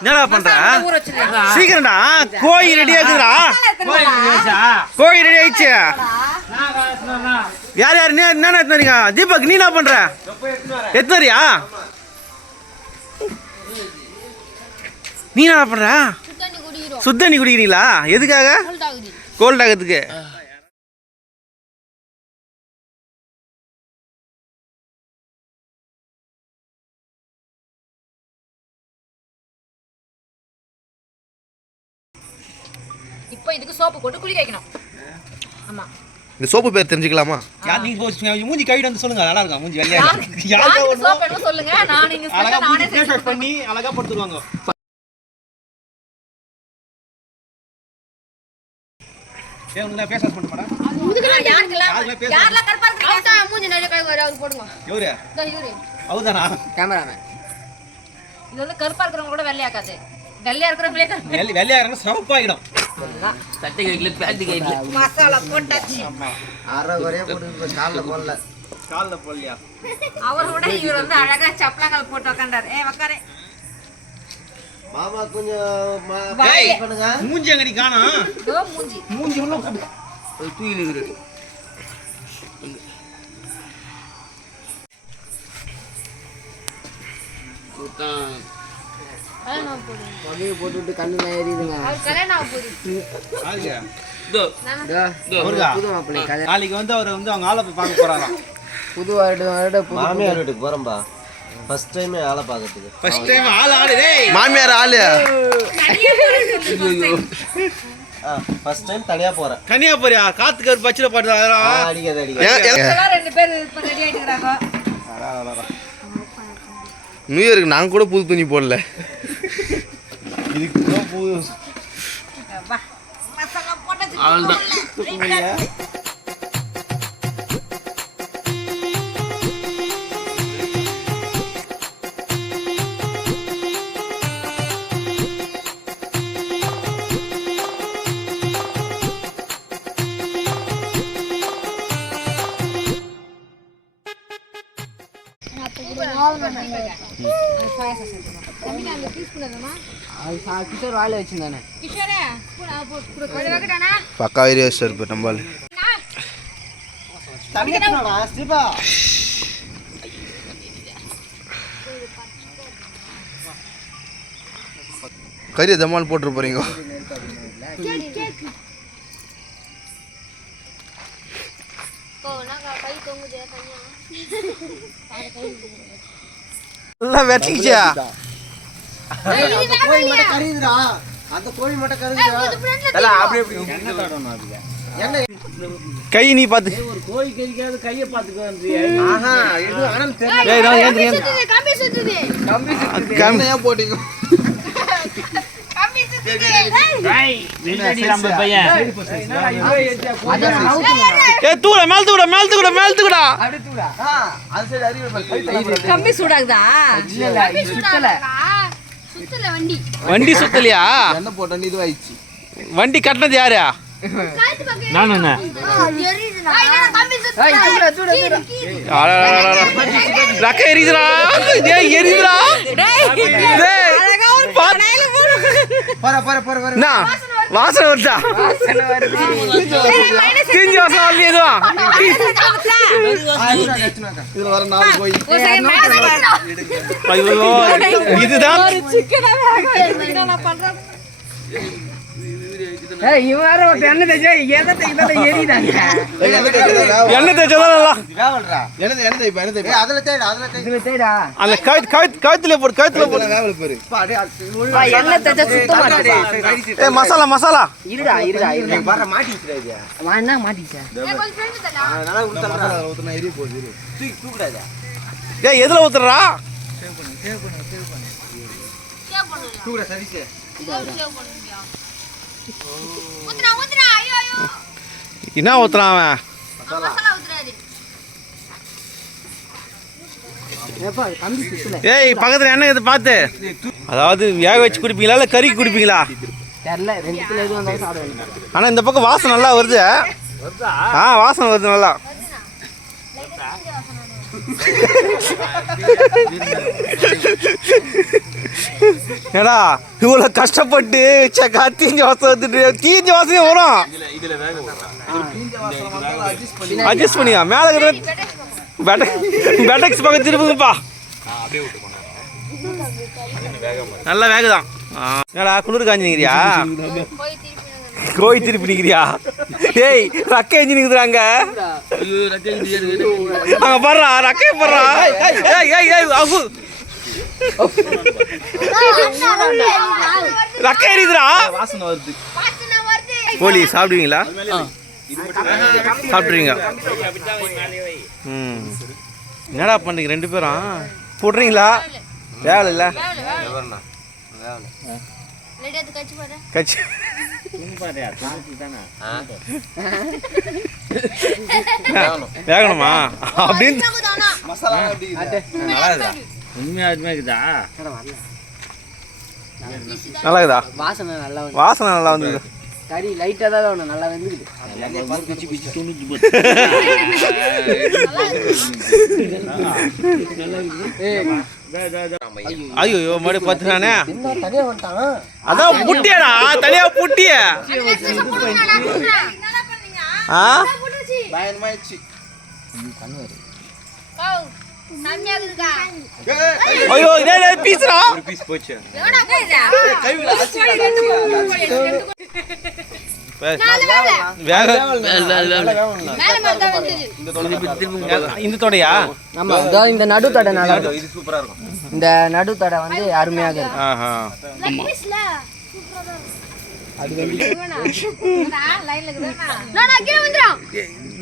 என்னடா பண்ற? சீக்கிரம்டா, கோழி ரெடி ஆகுதுடா. கோழி ரெடி ஆயிடுச்சு. யார் யார் என்ன எத்தனீங்க? தீபக், நீ என்ன பண்ற? எத்தனரியா? நீ என்ன பண்ற? சுத்தண்ணி குடிக்கிறீங்களா? எதுக்காக? கோல்ட் ஆகிறதுக்கு. இப்போ இதுக்கு சோப்பு போட்டு குளிக்க வைக்கணும். ஆமா, இந்த சோப்பு பேர் தெரிஞ்சுக்கலாமா? யார் நீங்க மூஞ்சி கையிட வந்து சொல்லுங்க. நல்லா இருக்கும் மூஞ்சி வெள்ளையா. யாருக்கு சோப்பு வேணும் சொல்லுங்க. நான் நீங்க அழகா நானே ஃபேஸ் பண்ணி அழகா படுத்துவாங்க. ஏ உங்க ஃபேஸ் வாஷ் பண்ண மாட்டா? யாரெல்லாம் கருப்பா இருக்கீங்க மூஞ்சி நிறைய கை வர அது போடுங்க. இவரே? இவரே. அவதானா? கேமராமேன். இது வந்து கருப்பா இருக்கறவங்க கூட வெள்ளையாக்காது. வெள்ளையா இருக்கறவங்களே வெள்ளையா இருந்தா சிவப்பாயிடும். சட்டை கையில பேண்ட் கையில மசாலா போட்டாச்சு. அரை குறைய போட்டு கால்ல போடல. கால்ல போடலையா? அவரோட இவர் வந்து அழகா சப்பலங்கள் போட்டு உட்கார்ந்தார். உட்காரே மாமா கொஞ்சம் பண்ணுங்க. மூஞ்சி எங்க நீ காணோம்? இதோ மூஞ்சி. மூஞ்சி உள்ள போடு. ஒரு தூயில இருக்கு. கூட்டம் கல்யாணம் போடு. பகைய போட்டுட்டு கண்ணுல ஏறிடுங்க. அவர் கல்யாணம் போடு. ஆளுங்க. புது மாப்பிள்ளை கல்யாணம். நாளைக்கு வந்து அவர் வந்து அவங்க ஆளை போய் பார்க்க போறாராம். புது வருட மாமியார் வீட்டுக்கு போறோம்பா. ஃபர்ஸ்ட் டைம் ஆளை பார்க்கறதுக்கு. ஃபர்ஸ்ட் டைம் ஆளு டேய். மாமியார் ஆளு. ஃபர்ஸ்ட் டைம் தனியா போறேன். கனியா போறியா? காத்து கரு பச்சில பாடுறா. அடிக்காத எல்லாம் ரெண்டு பேர் இப்ப ரெடி ஆயிட்டு இருக்காங்க. நியூ இயருக்கு நாங்க கூட புது துணி போடல. இதுக்கு தான் புது வா. மசாலா போட்டாச்சு. அவ்வளவுதான். கிஷோர் வாயில வச்சிருந்தானே. பக்கா ஏரியா சார் இப்போ நம்மளால கறி தமால் போட்டு போறீங்க. நல்லா வெட்டிச்சா? கை நீ பாத்து போட்டீங்க. தூட மேல தூட மேல தூட மேல தூடா. கம்பி சூடாகுதா? வண்டி சுத்தலையா? என்ன போட்ட இதுவாயிடுச்சு. வண்டி கட்டினது யாரு? நானே. ரக்க எரியுதுடா. டேய் எரியுதுடா. டேய் என்ன வாசனை வருதா? செஞ்சு வாசனை வரல எதுவும். இதுல வர 4 போய் ஐயோ இதுதான் எண்ணெய் தேய்ச்சதான் நல்லா. அந்த கழுத்துல போடு, கழுத்துல போடு. மசாலா மசாலா எதுல ஊத்துறா? என்ன ஊத்துறான் அவன்? ஏய் பக்கத்துல என்ன இது பார்த்து. அதாவது வேக வச்சு குடிப்பீங்களா இல்லை கறி குடிப்பீங்களா? ஆனால் இந்த பக்கம் வாசனை நல்லா வருது. வாசனை வருது நல்லா. ஏடா இவ்வளோ கஷ்டப்பட்டு சக்கா தீஞ்ச வாசம் வந்துட்டு தீஞ்ச வாசமே வரும். அட்ஜஸ்ட் பண்ணியா மேலே பெட்டக்ஸ் பக்கம் திருப்புங்கப்பா. நல்லா வேகுதான். ஏடா குளிர் காஞ்சிக்கிறியா? கோய் திருப்பி நிற்கிறியா? டேய் ரக்கை எஞ்சி நிற்குறாங்க. அங்கே படுறா ரக்கையை படுறா. ஏய் ஏய் ஏய் அகு ரக்கை எரியுதுடா. வாசனை வருது. கோழி சாப்பிடுவீங்களா? சாப்பிட்றீங்க. என்னடா பண்ணுறீங்க ரெண்டு பேரும்? போடுறீங்களா? வேலை இல்லை கட்சி வேகணுமா அப்படின்னு மசாலா எப்படி நல்லா இருக்குதா? வாசனை நல்லா வந்து வாசனை நல்லா வந்து கறி லைட்டாக தான் ஒன்று நல்லா வந்துக்குது. ஐயோ மறுபடியும் பார்த்துனானே அதான் புட்டியாடா தனியா புட்டிய. பயமாயிடுச்சு. ஐயோ இதே பீஸ்ரா இந்த தொடையா? ஆமா அதான் இந்த நடு தடை நல்லா இருக்கும். இது சூப்பரா இருக்கும். இந்த நடு தடை வந்து அருமையாக இருக்கும்.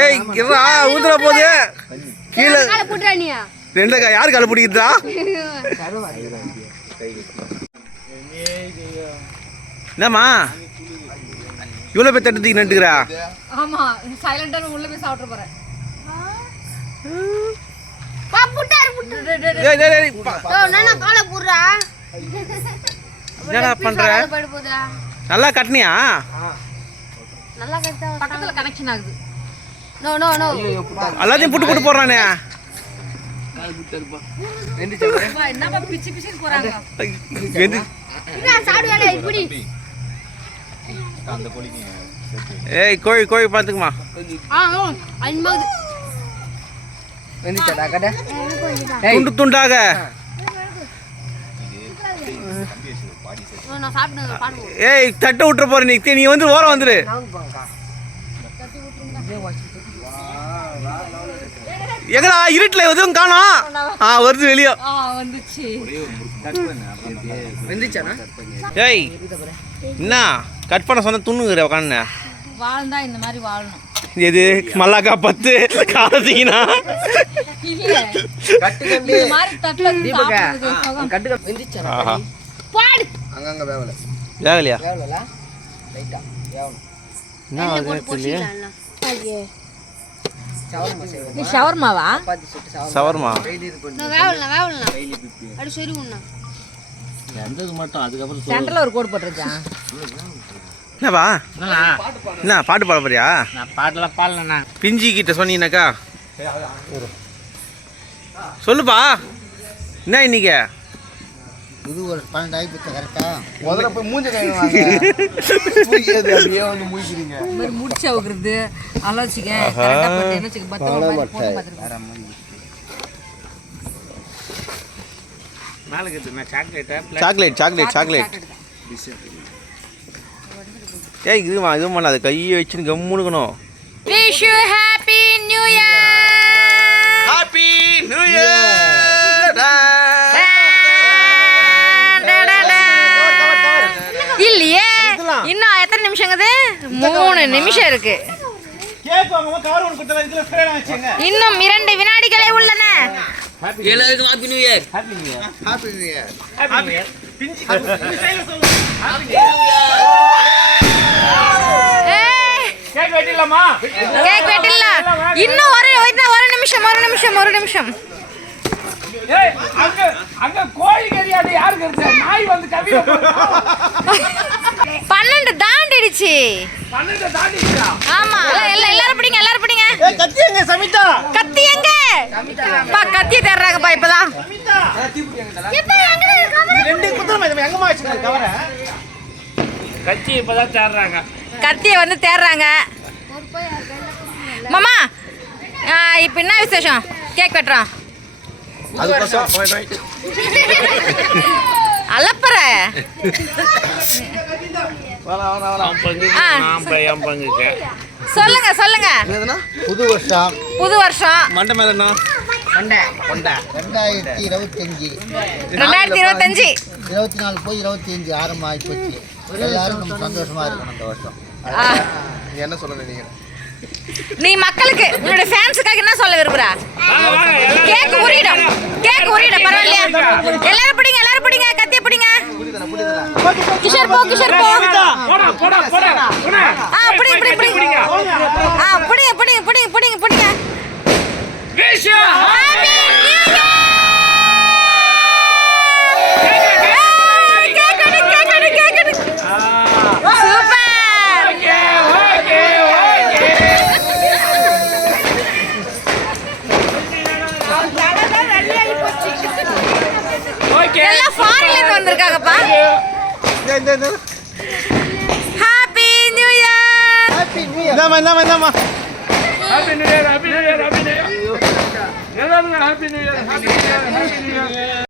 ஏய் கிரா ஊந்துற போது கீழே ரெண்டு யாரு கால பிடிக்கிறதா? என்னம்மா இவ்வளோ பேர் தட்டு நட்டுக்கிறா? ஆமா சைலண்டா உள்ள போய் சாப்பிட்டு போறேன். என்னடா பண்ற? நல்லா கட்டினியா? பக்கத்துல கனெக்ஷன் ஆகுது. எல்லாத்தையும் புட்டு புட்டு போடுறானே. என்னப்பா பிச்சு பிச்சுன்னு போறாங்க. ஏய் கோழி கோழி பார்த்துக்குமா. துண்டு துண்டாக ஏய் தட்டை விட்டுற போற நீ வந்து ஓரம் வந்துரு. எங்கடா இருட்டுல எதுவும் காணோம். வருது வெளியே வந்துச்சு. ஏய் என்ன கட் பண்ண சொன்ன துண்ணுங்கிற உட்காந்து வாழ்ந்தா இந்த மாதிரி வாழணும். எது மல்லாக்கா 10 காலத்தீங்கன்னா இந்த மாதிரி தட்டுல அங்கங்க வேவல. வேகலையா? லைட்டா நீ ஷவர்மாவா? சவர்மா சென்டர்ல ஒரு கோடு போட்டுருச்சா? என்னப்பா என்ன பாட்டு பாட போறியா? பாட்டெல்லாம் பாடலண்ணா. பிஞ்சி கிட்ட சொன்னீங்கன்னாக்கா சொல்லுப்பா. என்ன இன்னைக்கு இது ஒரு 12 ஆயிடுச்சு கரெக்டா. முதல்ல போய் மூஞ்ச கழுவுவாங்க. மூஞ்சியது அப்படியே வந்து மூஞ்சிறீங்க. இந்த மாதிரி முடிச்சு அவுக்குறது அலச்சிக்க கரெக்ட்டா போட்டு என்ன செக் பத்தமா போட்டு பாத்துறேன். நாளைக்கு இது நான் சாக்லேட் ஏய் இதுமா இது பண்ண அது கையை வச்சுன்னு கம்முனுக்கணும். Wish you happy new year. Happy new year. இல்லையே இன்னும் எத்தனை நிமிஷங்குது? 3 நிமிஷம் இருக்கு. இன்னும் 2 வினாடிகளே உள்ளன. எல்லாருக்கும் happy new year. Happy new year. Cake வெட்டிடல. இன்னும் ஒரு நிமிஷம். ஏய் அங்க கோழி கறியாடு யாருக்கு இருக்கு? நாய் வந்து கவி 12 தாண்டிடுச்சு. 12 தாண்டிடுச்சா? ஆமா எல்லாரும் பிடிங்க. கத்தி எங்க சமிதா? கத்தி எங்க? பா கத்தி தேடுறாங்கப்பா இப்பதான். ரெண்டு குத்துறமா இது எங்கம்மா வச்சிருக்க கவரை? கட்சி இப்பதான் தேடுறாங்க. கத்தியை வந்து தேடுறாங்க. மாமா இப்போ என்ன விசேஷம்? கேக் வெட்டுறோம். அலப்பற அவன் பங்குக்கு நான் என் பங்குக்கு. சொல்லுங்க சொல்லுங்க. புது வருஷம் புது வருஷம் மண்டை மேல என்ன? 2025 2025. 24 போய் 25 ஆரம்பம் ஆகி போச்சு. எல்லாரும் நம்ம சந்தோஷமா இருக்கணும் இந்த வருஷம். என்ன சொல்ல நீங்க? நீ மக்களுக்கு உன்னோட ஃபேன்ஸுக்காக என்ன சொல்ல விரும்புற? கேக் உரியிடும். கேக் உரியிடும் பரவாயில்லையா? எல்லாரும் பிடிங்க கத்திய பிடிங்க. கிஷோர் போ கிஷோர் போ. போடா போடா போடா போடா. பிடிங்க. பிடிங்க. Wish happy new year. Cake super. எல்லாம் ஃபாரின்ல இருந்து வந்திருக்காங்கப்பா. Happy new year. இந்தாமா ஹாப்பி நியூ இயர். எல்லாரும் ஹாப்பி நியூ இயர்.